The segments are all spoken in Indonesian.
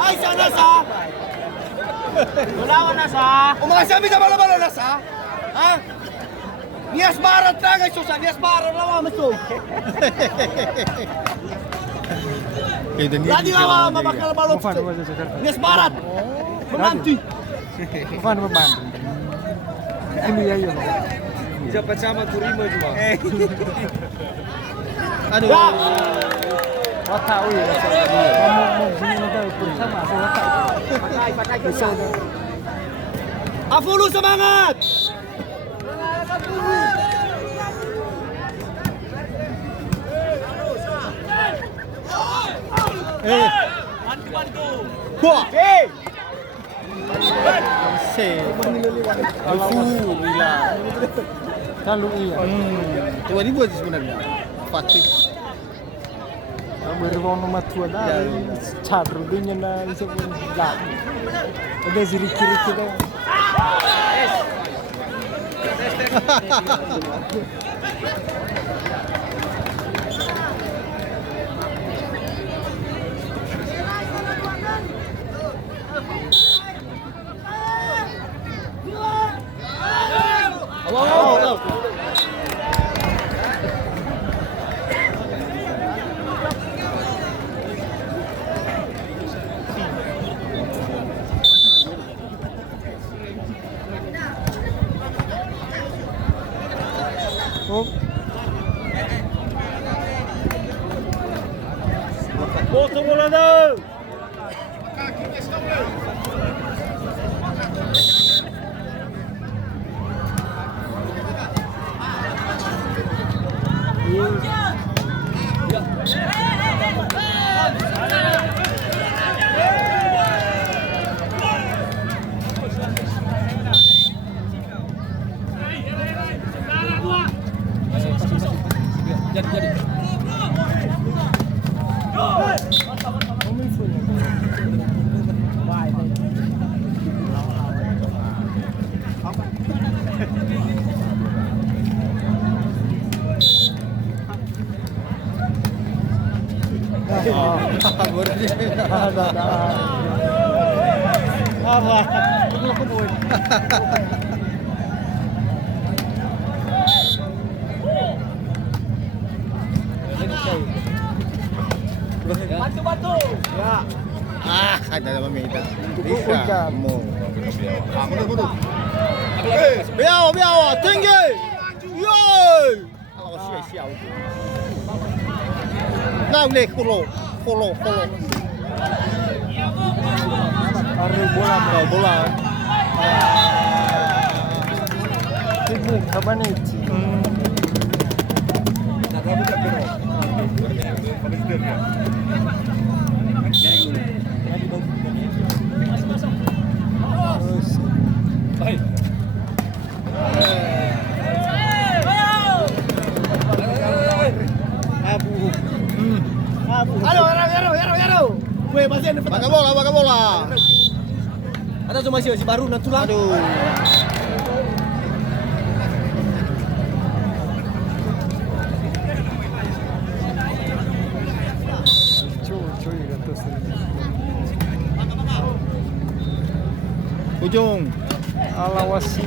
Ay sa nasa. Wala ka nasa. Umasabi ka bala-bala nasa. Ha? Nias barat na guys, Susan. Nias barat na mga maso. Lagi ka mabakal balot. Nias barat. Menanti. Bukan beban. Ini ya yo. Bisa bersama Turimo juga. Aduh. Watak wih. Ngomong sini ada bersama watak. Pakai pisau. Afulu semangat. Bantu. Wah. Kalau iya. Tuan ini buat sebenarnya. Fatih. Berwono matua dah. Cadru dunia na itu pun dah. Ada ziriki-riki dah. Potong bola dah. Jadi. Bantu. Ya. Ada naman may ita. Bisa mo. Biao, tinggi. Yoy. Ako siya. Now le follow. Hari bola. Ibu kapan itu? Halo. Weh, masih ada pakai bola. Ada cuma si baru nak tulang. Aduh. Cuy atas. Ujung. Alawasi.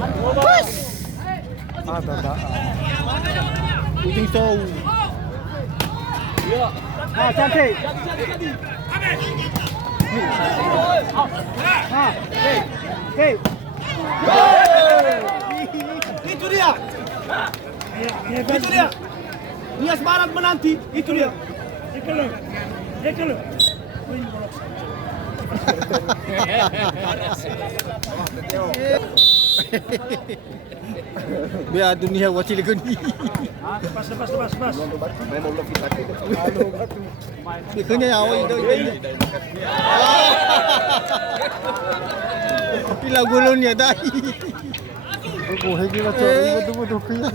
Ada. Ujung show. Ya. Cantik. Hey. Itu dia. Nias barat menanti, itu dia. Itu. Biar dunia wacil gini. Pas. Ikutnya nyawa itu. Pila gulunnya tadi. Boleh kita cari betul kaya.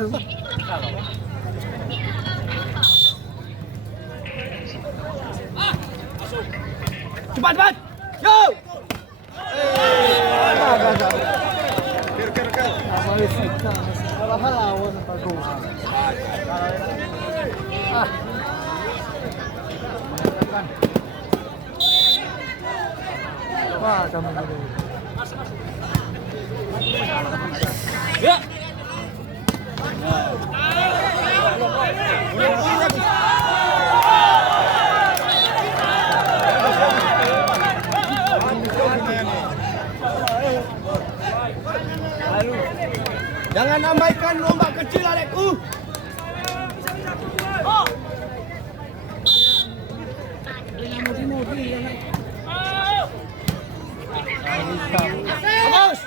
Cepat. Yo. halawan sa pag-go. Wah, kami dulu. Ya. Jangan abaikan ombak kecil, adekku. Bagus.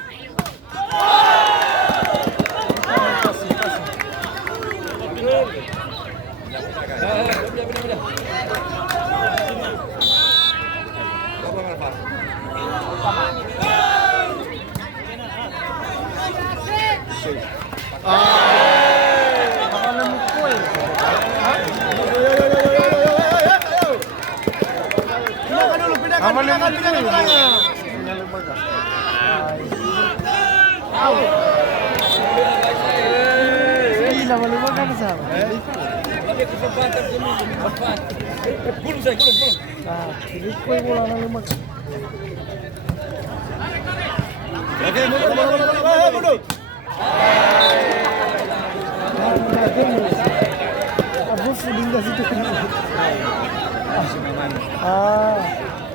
Gila, maluwag ka na sa Kesempatan dulu. Gulung saya, gulung. Hindi ko yung wala nang lumag. Oke, mundur. Abos, hindi na situ.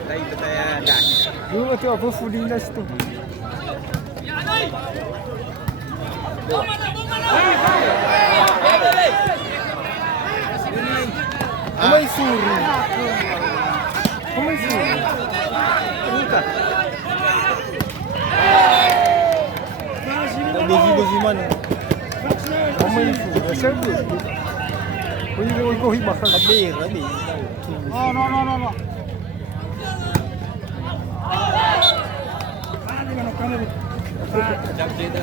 Lain saya dah. Dulu itu abos, hindi na situ. Kumay suri. Bukan. Bersih mana? Kumay suri. Serbu. Kau makan. Lebih. No. Jam dia.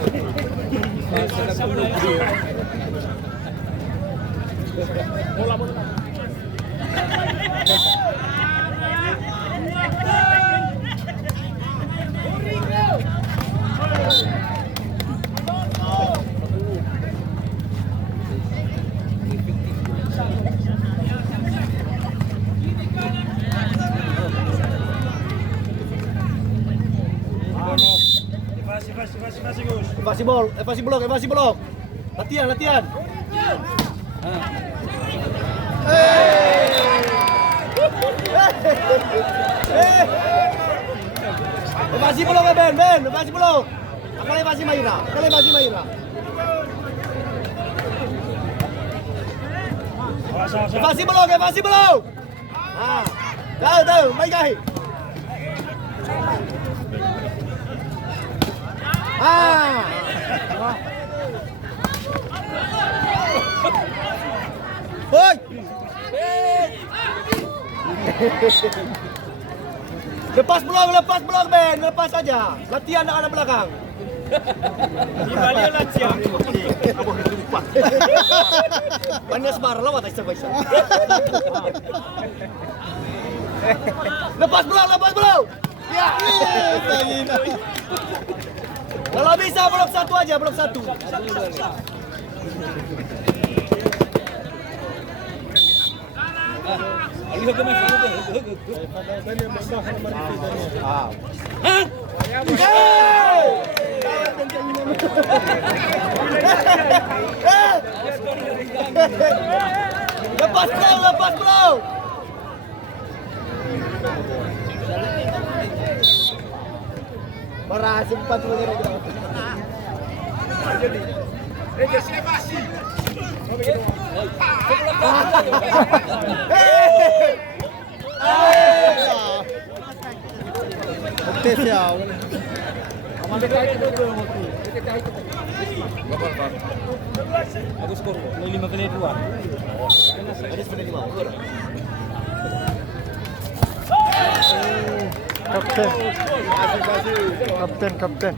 Evasi blok. Latihan. Evasi blok, Ben. Evasi blok. Akal evasi Maira. Evasi blok. Tahu, baik kah? Hoi. Lepas blok, Ben. Lepas saja. Latihan anak belakang. Kembali latihan. Panas marah lah, Baisa. Lepas blok. Ya. Kalau bisa blok satu aja, blok satu. Lepas blok. Berhasil 4 kira. Aku skor 5-2. Kapten.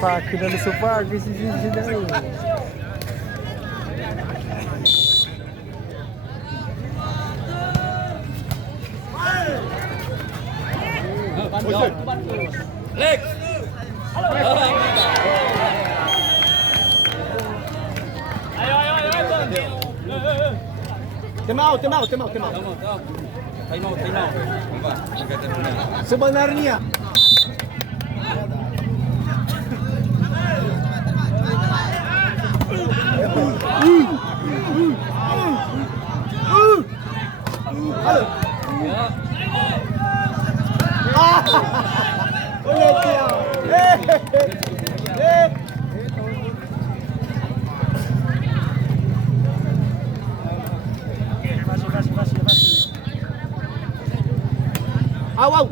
Sopak, kita ada sopak di sini daw. Lex. Time out. Time out. Apa? Sebenarnya ulit dia. Wow.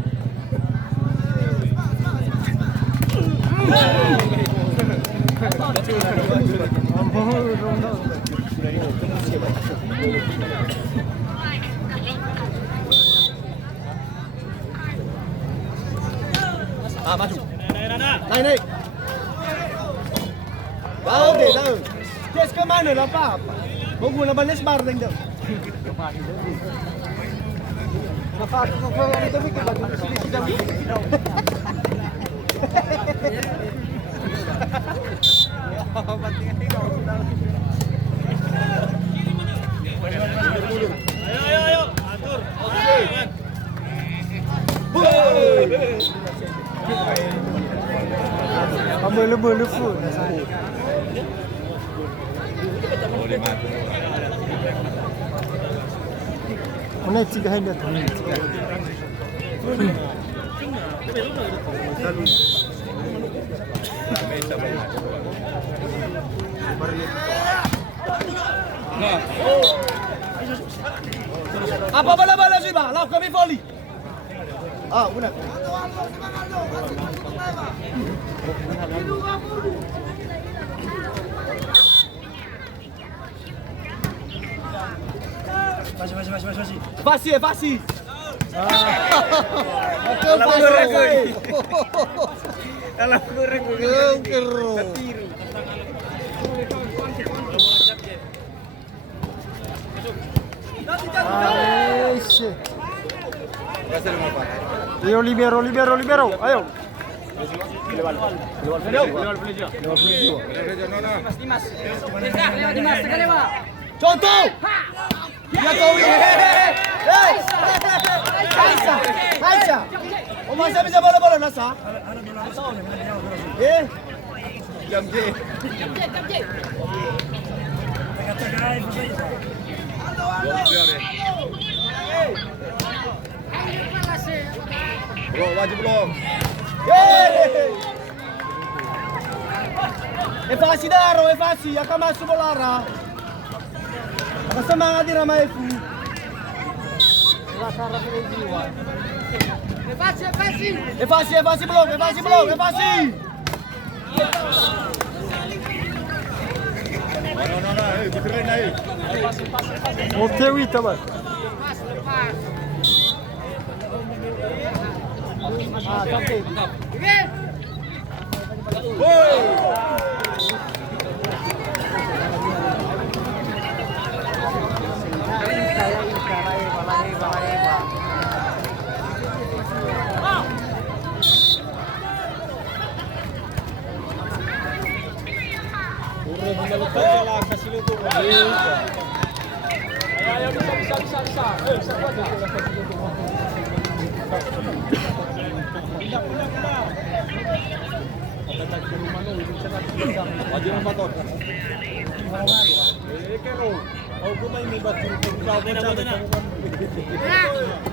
Maju. Naik. Tahu. Kes ke mana lah apa? Mau guna balas bar deng dah. Nafas ko ko ang dami ko bago sila. Ayo. Atur. Bulu full. Mana tiga hendak tu? Apa bala-bala sih ba? Lauk kami volley. Benar. Fácil. Dalam kurang ketiru. Yo libero. Ayo. Contoh. Ya kau ini. Aisyah. O masih bisa bola-bola nasa? Jam J. Bro, wajib belum? Evasi daro, evasi, akan masuk bola. Akan semangat di ramai itu. Evasi belum. Okey, wita ba?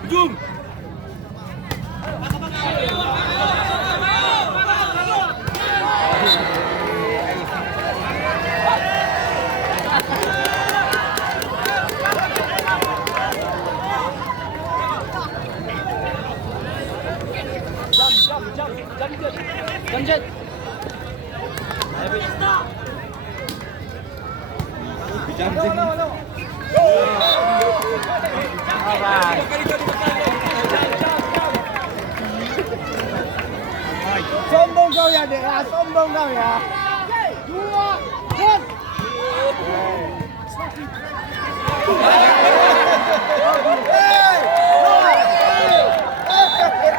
Jom. Ganjet. Sombong kau. kau ya, Dek. Sombong kau ya.